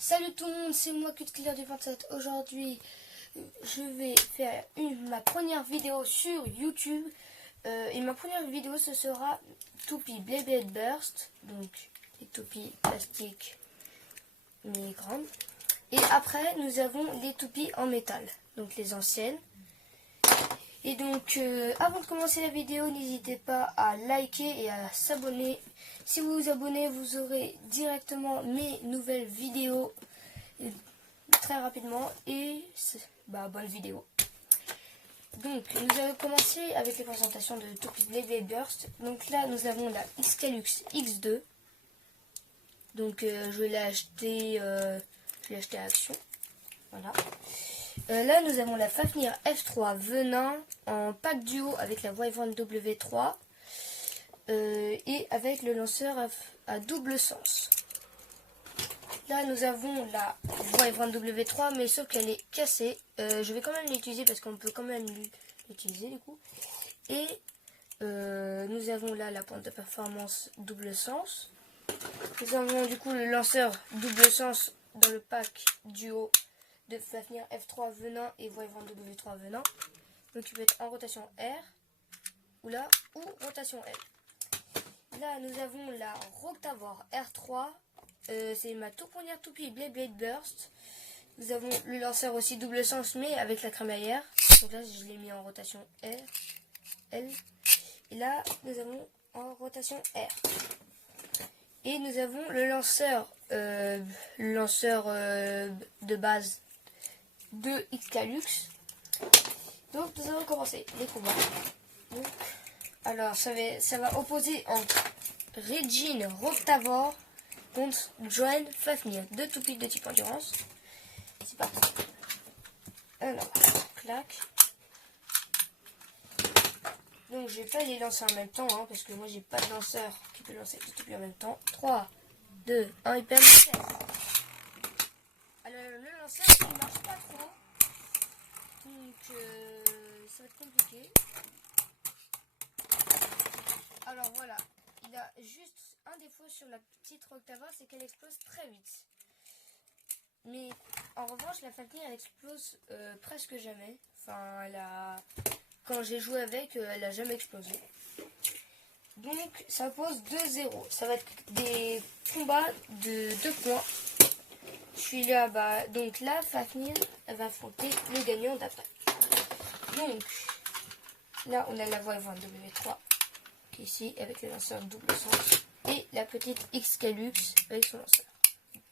Salut tout le monde, c'est moi Cuteclear du 27. Aujourd'hui, je vais faire ma première vidéo sur YouTube. Et ma première vidéo, ce sera toupie Blade Burst. Donc, les toupies plastiques, mais grandes. Et après, nous avons les toupies en métal. Donc, les anciennes. Et donc, avant de commencer la vidéo, n'hésitez pas à liker et à s'abonner. Si vous vous abonnez, vous aurez directement mes nouvelles vidéos très rapidement. Et bonne vidéo. Donc, nous allons commencer avec les présentations de toupies Blade Burst. Donc là, nous avons la Xcalux X2. Donc, je l'ai acheté à Action. Voilà. Là, nous avons la Fafnir F3 Venin en pack duo avec la Wyvern W3 et avec le lanceur à double sens. Là, nous avons la Wyvern W3, mais sauf qu'elle est cassée. Je vais quand même l'utiliser parce qu'on peut quand même l'utiliser du coup. Et nous avons là la pointe de performance double sens. Nous avons du coup le lanceur double sens dans le pack duo de Fafnir F3 Venin et Wyvern W3 Venin. Donc il peut être en rotation R ou rotation L. Là nous avons la Roctavor R3. C'est ma toute première toupie Blade Burst. Nous avons le lanceur aussi double sens mais avec la crémaillère. Donc là je l'ai mis en rotation R, L. Et là nous avons en rotation R. Et nous avons le lanceur de base de Xcalux. Donc nous allons commencer les combats. Donc, alors ça va opposer entre Regine Roctavor contre Joanne Fafnir. Deux toupies de type endurance. C'est parti. Alors, clac. Donc je vais pas les lancer en même temps parce que moi j'ai pas de lanceur qui peut lancer deux toupies en même temps. 3, 2, 1 et permet 16. Alors le lanceur il marche pas trop. Donc ça va être compliqué. Alors voilà, il a juste un défaut sur la petite Roctavor, c'est qu'elle explose très vite. Mais en revanche, la Fafnir elle explose presque jamais. Enfin, quand j'ai joué avec, elle a jamais explosé. Donc ça pose 2-0. Ça va être des combats de 2 points. Je suis là, donc là, Fafnir elle va affronter le gagnant d'après. Donc là, on a la Wyvern W3 qui est ici avec le lanceur double sens et la petite Xcalux avec son lanceur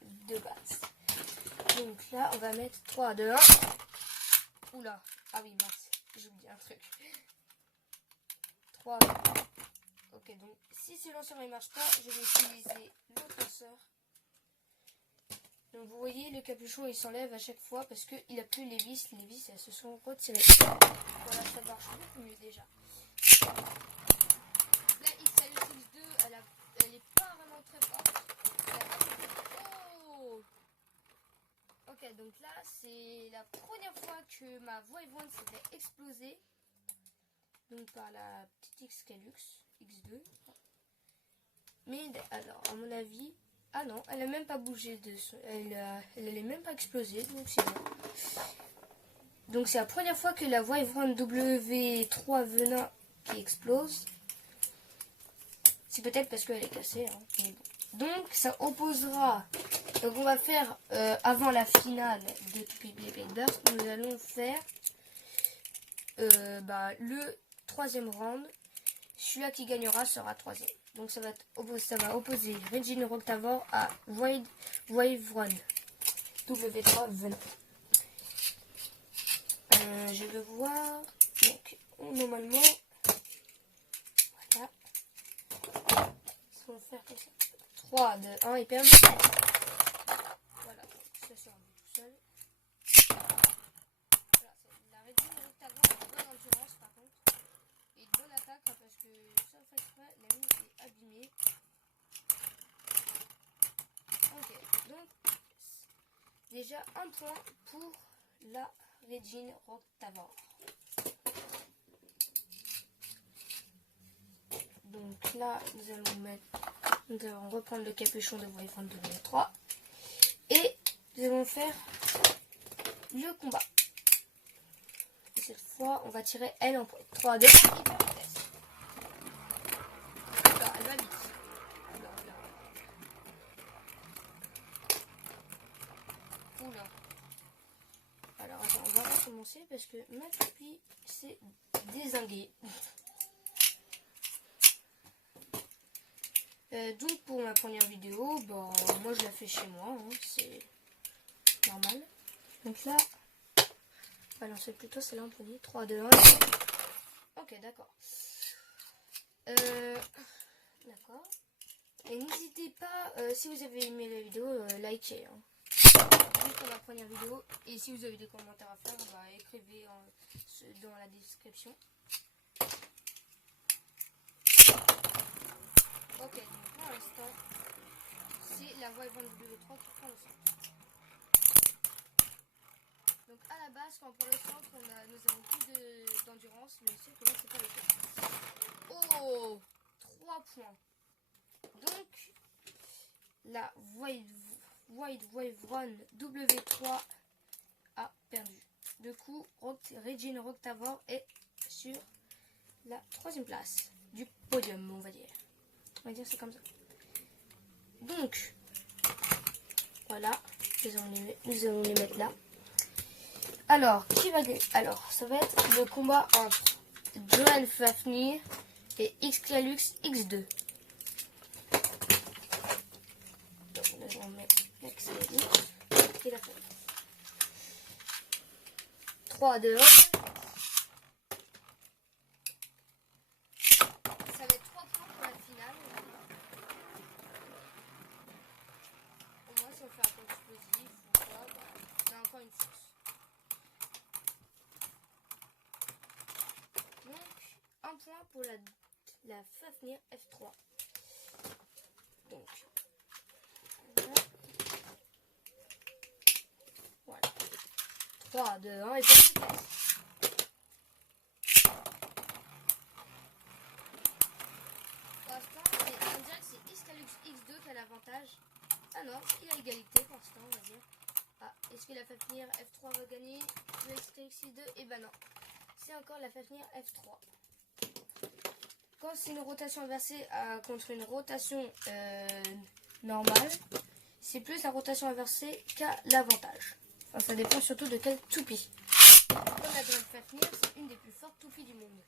de base. Donc là, on va mettre 3, 2, 1. Oula, ah oui, mince, j'ai oublié un truc. 3, 2, 1. Ok, donc si ce lanceur ne marche pas, je vais utiliser l'autre lanceur. Donc vous voyez, le capuchon il s'enlève à chaque fois parce qu'il n'a plus les vis. Les vis elles se sont retirées. Voilà, ça marche beaucoup mieux déjà. La Xcalux X2, elle est pas vraiment très forte. Oh! Ok, donc là c'est la première fois que ma Wyvern s'est fait exploser. Donc par la petite Xcalux X2. Mais alors, à mon avis... Ah non, elle a même pas bougé elle est même pas explosée, donc c'est bon. Donc c'est la première fois que la Wyvern W3 Venin qui explose. C'est peut-être parce qu'elle est cassée, mais bon. Donc ça opposera. Donc on va faire avant la finale de Toupie Blade Burst, nous allons faire le 3e round. Celui-là qui gagnera sera 3e. Donc ça va opposer Regine Roctavor à Wyvern W3 Venin. Je vais voir. Donc normalement, voilà. On va faire comme ça. 3, 2, 1 et perdu. Voilà, ça sera tout seul. Voilà, la Regine Roctavor a une bonne endurance par contre. Et une bonne attaque parce que sans faire exprès, la mine est abîmée. Ok, donc déjà un point pour la Regine Roctavor. Donc là, nous allons reprendre le capuchon de Wyvern W3 et faire le combat. Et cette fois, on va tirer elle en point. 3, 2, 1, hyper vitesse. Oula, elle va vite. Oula, oula. Oula. Alors, attends, on va recommencer parce que ma toupie s'est dézinguée. Donc pour ma première vidéo, bon, moi je la fais chez moi, hein, c'est normal. Donc là, on va lancer plutôt celle-là en premier. 3, 2, 1. Ok, d'accord. D'accord. Et n'hésitez pas, si vous avez aimé la vidéo, likez. Hein. Juste pour ma première vidéo. Et si vous avez des commentaires à faire, bah, écrivez dans la description. Ok, donc pour l'instant, c'est la Wyvern W3 qui prend le centre. Donc à la base, quand on prend le centre, nous avons plus d'endurance, mais c'est que là, c'est pas le cas. Oh, 3 points. Donc, la White Wyvern W3 a perdu. Du coup, Regine Roctavor est sur la 3e place du podium, on va dire. On va dire c'est comme ça. Donc, voilà. Nous allons les mettre là. Alors, qui va gagner? Alors, ça va être le combat entre Joel Fafnir et Xcalux X2. Donc, nous allons mettre Xcalux et la 3, 2, 1. Un point pour la Fafnir F3. Donc, voilà. 3, 2, 1 et pas de vitesse. Pour l'instant, on dirait que c'est Xcalux X2 qui a l'avantage. Ah non, il a égalité pour l'instant, on va dire. Ah, est-ce que la Fafnir F3 va gagner le Xcalux X2? Et ben non. C'est encore la Fafnir F3. Quand c'est une rotation inversée contre une rotation normale, c'est plus la rotation inversée qu'à l'avantage. Enfin, ça dépend surtout de quelle toupie. Comme la Grande Fafnir, c'est une des plus fortes toupies du monde.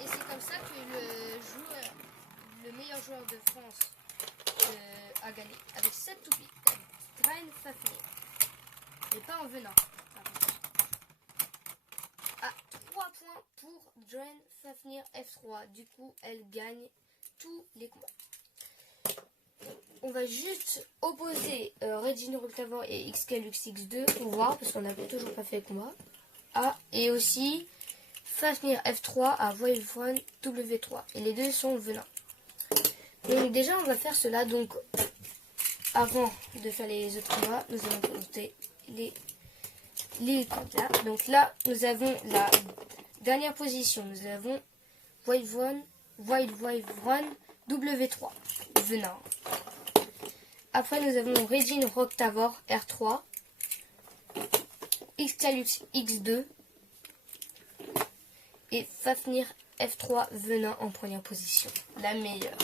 Et c'est comme ça que le meilleur joueur de France a gagné. Avec cette toupie, la Grande Fafnir. Et pas en venin. Ah, 3 points pour Joanne Fafnir F3. Du coup, elle gagne tous les combats. On va juste opposer Regine Roctavor et Xcalux X2 pour voir, parce qu'on n'avait toujours pas fait le combat. Ah, et aussi Fafnir F3 à Wyvern W3. Et les deux sont venants. Donc déjà, on va faire cela. Donc, avant de faire les autres combats, nous allons compter les comptes là. Donc là, nous avons la dernière position. Nous avons Wyvern W3 venant. Après, nous avons Regine Roctavor R3, Xcalux X2 et Fafnir F3 venant en première position. La meilleure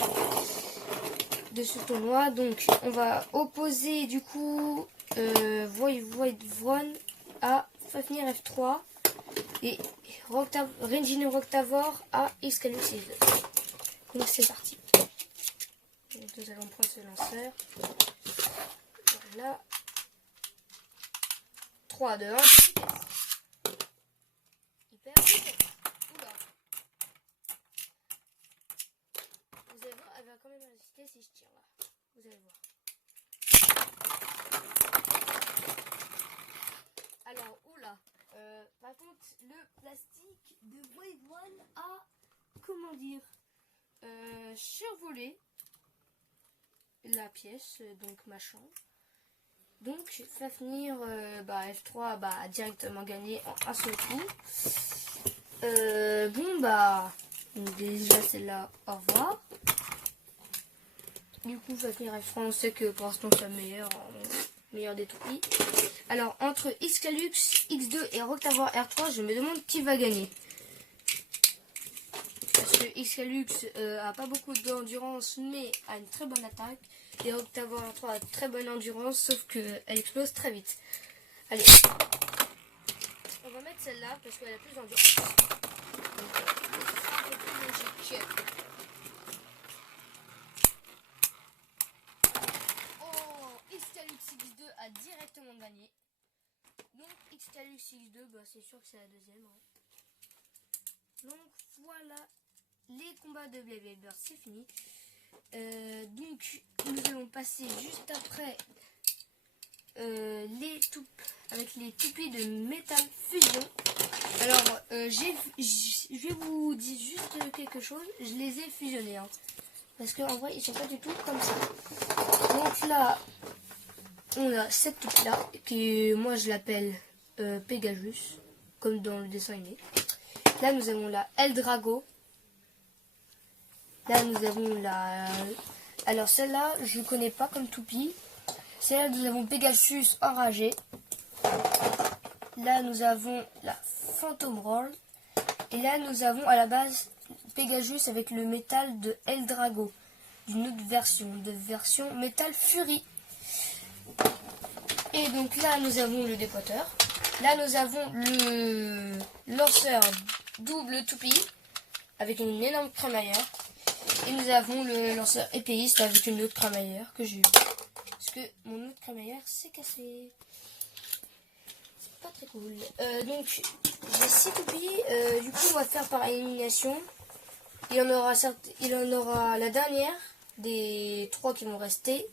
de ce tournoi. Donc, on va opposer du coup Wyvern à Fafnir F3 et Regine Roctavor à Xcalux X2. Donc, c'est parti. Donc, nous allons prendre ce lanceur. Voilà. 3, 2, 1, vitesse. Hyper vitesse. Oula. Vous allez voir, elle va quand même résister si je tire là. Vous allez voir. Alors, oula. Par contre, le plastique de Wyvern a, comment dire, survolé la pièce, donc ma chambre. Donc Fafnir F3 a directement gagné en un seul coup. Bon bah déjà celle-là, au revoir. Du coup, va finir avec France, on sait que pour l'instant c'est le meilleur des toupies. Alors, entre Xcalux X2 et Roctavor R3, je me demande qui va gagner. Parce que Xcalux a pas beaucoup d'endurance, mais a une très bonne attaque. Et Roctavor R3 a très bonne endurance, sauf qu'elle explose très vite. Allez, on va mettre celle-là parce qu'elle a plus d'endurance. Un peu plus logique. Xcalux X2 a directement gagné. Donc Xcalux X2, bah, c'est sûr que c'est la deuxième. Hein. Donc voilà, les combats de Blade Blade Burst, c'est fini. Donc nous allons passer juste après avec les toupies de Metal Fusion. Alors je vais vous dire juste quelque chose, je les ai fusionnés. Hein, parce qu'en vrai ils sont pas du tout comme ça. Donc là on a cette toupe là, qui moi je l'appelle Pegasus, comme dans le dessin animé. Là nous avons la Eldrago. Là nous avons la... Alors celle-là je ne connais pas comme toupie. Celle-là nous avons Pegasus enragé. Là nous avons la Phantom Roll. Et là nous avons à la base Pegasus avec le métal de Eldrago. D'une autre version, de version Metal Fury. Et donc là nous avons le dépoteur. Là nous avons le lanceur double toupie avec une énorme crémaillère. Et nous avons le lanceur épéiste avec une autre crémaillère que j'ai eu. Parce que mon autre crémaillère s'est cassée. C'est pas très cool. Donc j'ai 6 toupies. Du coup on va faire par élimination. Il y en aura la dernière des 3 qui vont rester.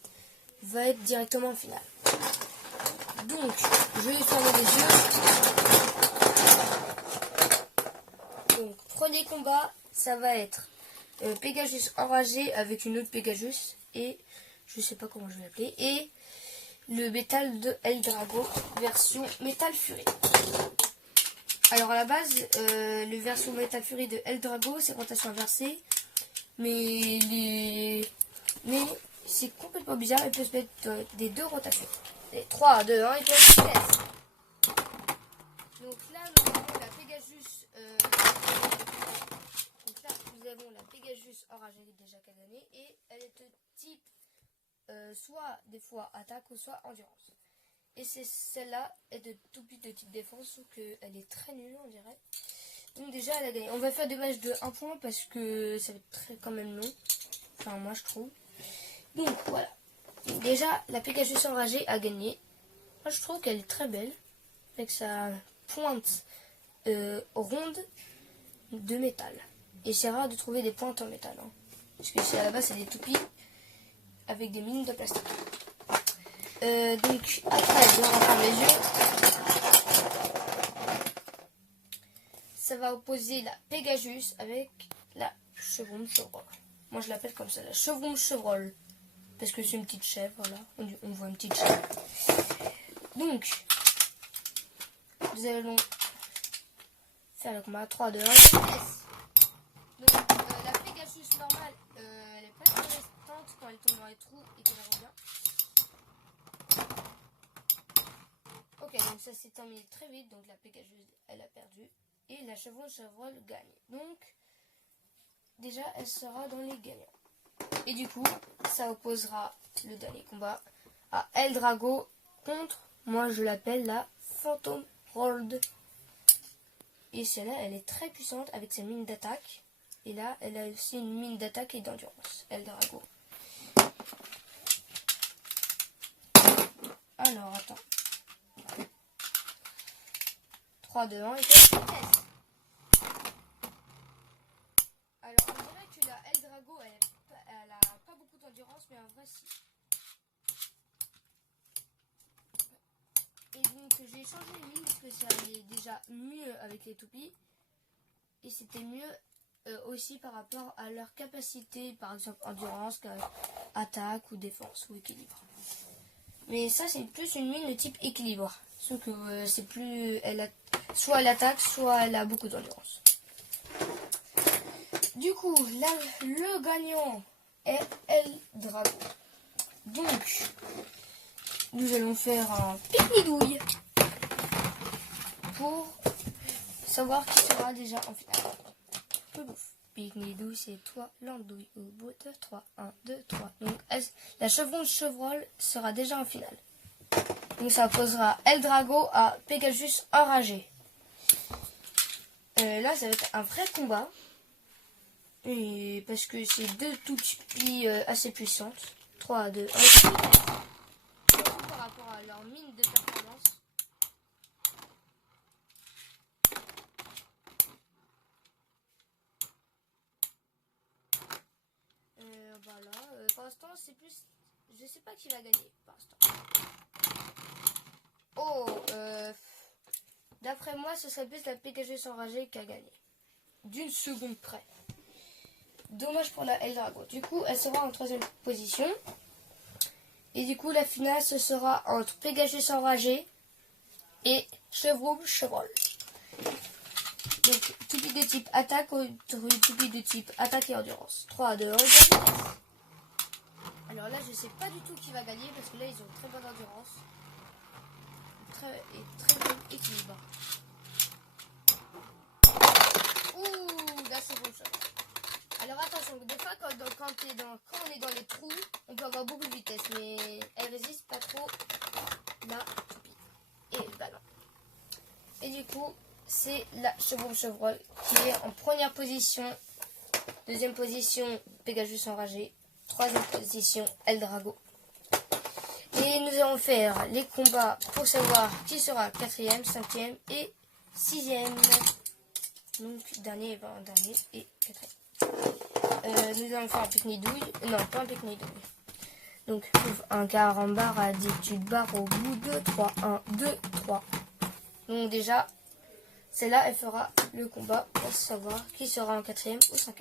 Va être directement en finale. Donc, je vais fermer les yeux. Donc, premier combat, ça va être Pegasus enragé avec une autre Pegasus. Et, je sais pas comment je vais l'appeler. Et le métal de Eldrago, version Metal Fury. Alors, à la base, le version Metal Fury de Eldrago, c'est rotation inversée. Mais c'est complètement bizarre. Il peut se mettre des 2 rotations. Et 3, 2, 1, et puis on laisse. Donc là, nous avons la Pegasus. Donc là, nous avons la Pegasus enragée déjà qu'à gagner. Et elle est de type soit des fois attaque ou soit endurance. Et c'est celle-là est de toupie de type défense, sauf qu'elle est très nulle, on dirait. Donc déjà, elle a gagné. On va faire des matchs de 1 point parce que ça va être quand même long. Enfin, moi je trouve. Donc voilà. Déjà, la Pegasus enragée a gagné. Moi, je trouve qu'elle est très belle. Avec sa pointe ronde de métal. Et c'est rare de trouver des pointes en métal. Hein. Parce que à la base, c'est des toupies avec des mines de plastique. Donc, après, je referme les yeux. Ça va opposer la Pegasus avec la Chevron Chevrolle. Moi, je l'appelle comme ça, la Chevron Chevrolle. Parce que c'est une petite chèvre, là. On voit une petite chèvre. Donc, nous allons faire le combat 3, 2, 1. Donc, la Pegasus normale, elle est pas très résistante quand elle tombe dans les trous et qu'elle revient. Ok, donc ça s'est terminé très vite. Donc, la Pegasus, elle a perdu. Et la Chevron Chevrolle gagne. Donc, déjà, elle sera dans les gagnants. Et du coup, ça opposera le dernier combat à Eldrago contre, moi je l'appelle la Phantom Roll. Et celle-là, elle est très puissante avec sa mine d'attaque. Et là, elle a aussi une mine d'attaque et d'endurance, Eldrago. Alors, attends. 3, 2, 1 et test. Alors, on dirait que la Eldrago, elle a pas beaucoup d'endurance, mais en vrai, si. Et donc, j'ai changé les mines parce que ça allait déjà mieux avec les toupies. Et c'était mieux aussi par rapport à leur capacité, par exemple, endurance, attaque ou défense ou équilibre. Mais ça, c'est plus une mine de type équilibre. Sauf que c'est plus... soit elle attaque, soit elle a beaucoup d'endurance. Du coup, là, le gagnant Eldrago. Donc, nous allons faire un pique-nidouille pour savoir qui sera déjà en finale. Pique-nidouille, c'est toi, l'andouille au bout de 3. 1, 2, 3. Donc, la chevron-chevrolle sera déjà en finale. Donc, ça opposera Eldrago à Pegasus enragé. Là, ça va être un vrai combat. Et parce que c'est deux toupies assez puissantes. 3, 2, 1. Surtout par rapport à leur mine de performance. Voilà. Pour l'instant, c'est plus... Je sais pas qui va gagner. Pour l'instant. Oh, d'après moi, ce serait plus la Pegasus enragée qui a gagné. D'une seconde près. Dommage pour la Eldrago. Du coup, elle sera en 3e position. Et du coup, la finale, ce sera entre Pegasus enragé et chevron-chevrolle. Donc, toupie de type attaque contre toupie de type attaque et endurance. 3, 2, 1, alors là, je sais pas du tout qui va gagner parce que là, ils ont très bonne endurance. Très bon équilibre. Ouh, là, c'est bon ça. Alors attention, des fois, quand on est dans les trous, on peut avoir beaucoup de vitesse, mais elle résiste pas trop la toupie et le ballon. Et du coup, c'est la chevron-chevrolle qui est en première position. 2e position, Pegasus enragé. 3e position, Eldrago. Et nous allons faire les combats pour savoir qui sera 4e, 5e et 6e. Donc, dernier et avant-dernier et 4e. Nous allons faire un pique-nidouille. Non, pas un pique-nidouille. Donc, un carambar à 10 petites barres au bout de 3. 1, 2, 3. Donc, déjà, celle-là, elle fera le combat pour savoir qui sera en 4e ou 5e.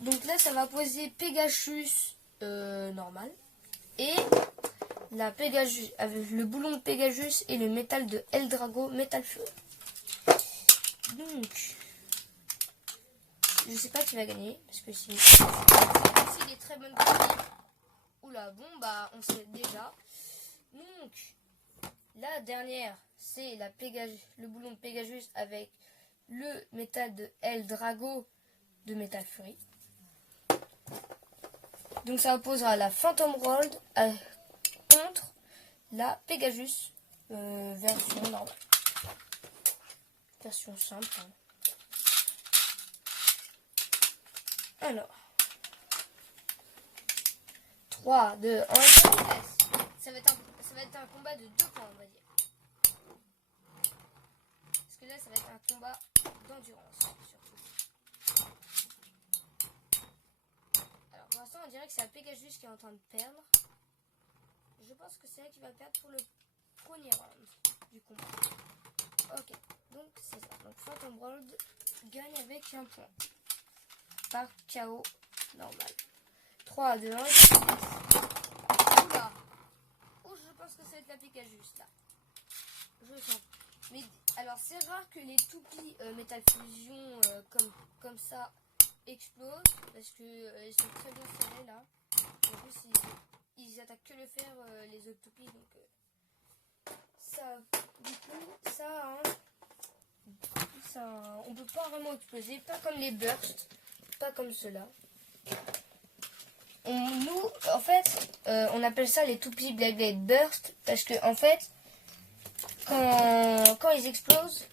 Donc là, ça va poser Pegasus normal. Et la Pegasus, avec le boulon de Pegasus et le métal de Eldrago, métal feu. Donc, je sais pas qui va gagner, parce que si des très bonnes copies. Oula, bon, bah, on sait déjà. Donc, la dernière, c'est le boulon de Pegasus avec le métal de Eldrago de Metal Fury. Donc ça opposera la Phantom World contre la Pegasus version normale. Version simple. Hein. Alors. 3, 2, 1, ça va être un combat de 2 points, on va dire. Parce que là, ça va être un combat d'endurance, surtout. Alors, pour l'instant, on dirait que c'est la Pegasus qui est en train de perdre. Je pense que c'est elle qui va perdre pour le premier round du combat. Ok, donc c'est ça. Donc, Phantom World gagne avec un point. Par KO normal. 3, 2, 1, oula. Oh, je pense que ça va être la Pegasus là. Je sens. Mais alors c'est rare que les toupies Metal Fusion comme ça explosent parce que ils sont très bien serrés là. En plus ils attaquent que le fer les autres toupies donc ça du coup ça on peut pas vraiment exploser, pas comme les bursts, pas comme ceux-là. En fait, on appelle ça les toupies Blade Blade Burst parce que en fait, quand ils explosent,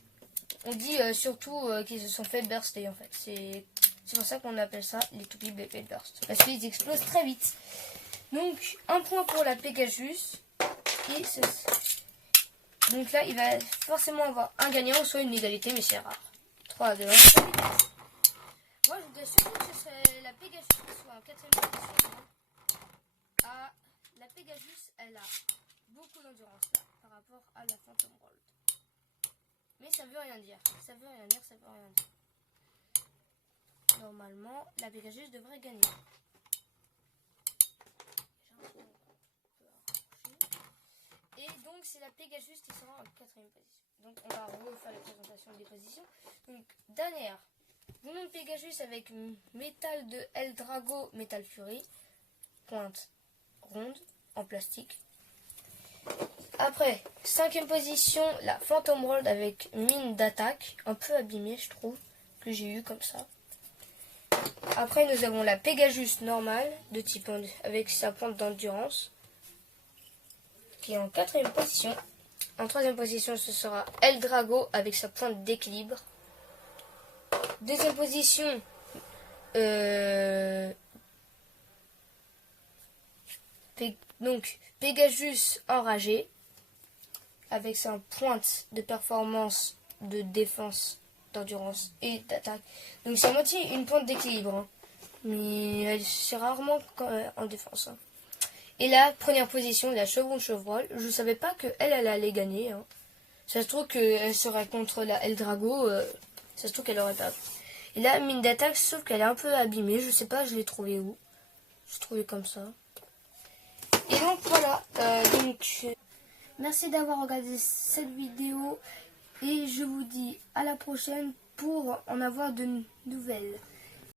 on dit surtout qu'ils se sont fait burster en fait. C'est pour ça qu'on appelle ça les toupies Blade Blade Burst parce qu'ils explosent très vite. Donc un point pour la Pegasus et donc là il va forcément avoir un gagnant ou soit une égalité mais c'est rare. 3, 2, 1. Moi je voudrais surtout que ce serait la Pegasus qui soit en 4e position. Ah, la Pegasus, elle a beaucoup d'endurance là par rapport à la Phantom World. Mais ça veut rien dire. Ça veut rien dire, ça veut rien dire. Normalement, la Pegasus devrait gagner. Et donc c'est la Pegasus qui sera en 4e position. Donc on va refaire la présentation des positions. Donc dernière, Mon Pegasus avec métal de Eldrago, Metal Fury, pointe ronde en plastique. Après, 5e position, la Phantom World avec mine d'attaque, un peu abîmée je trouve, que j'ai eu comme ça. Après, nous avons la Pegasus normale de type avec sa pointe d'endurance, qui est en 4e position. En 3e position, ce sera Eldrago avec sa pointe d'équilibre. 2e position, donc Pegasus enragé avec sa pointe de performance, de défense, d'endurance et d'attaque. Donc c'est à moitié une pointe d'équilibre, hein. Mais c'est rarement en défense, hein. Et la première position, la seconde chevrole, je savais pas que elle allait gagner, hein. Ça se trouve qu'elle serait contre la Eldrago, ça se trouve qu'elle aurait pas. Et là, mine d'attaque, sauf qu'elle est un peu abîmée, je sais pas, je l'ai trouvée où. Je l'ai trouvée comme ça. Et donc voilà, merci d'avoir regardé cette vidéo et je vous dis à la prochaine pour en avoir de nouvelles.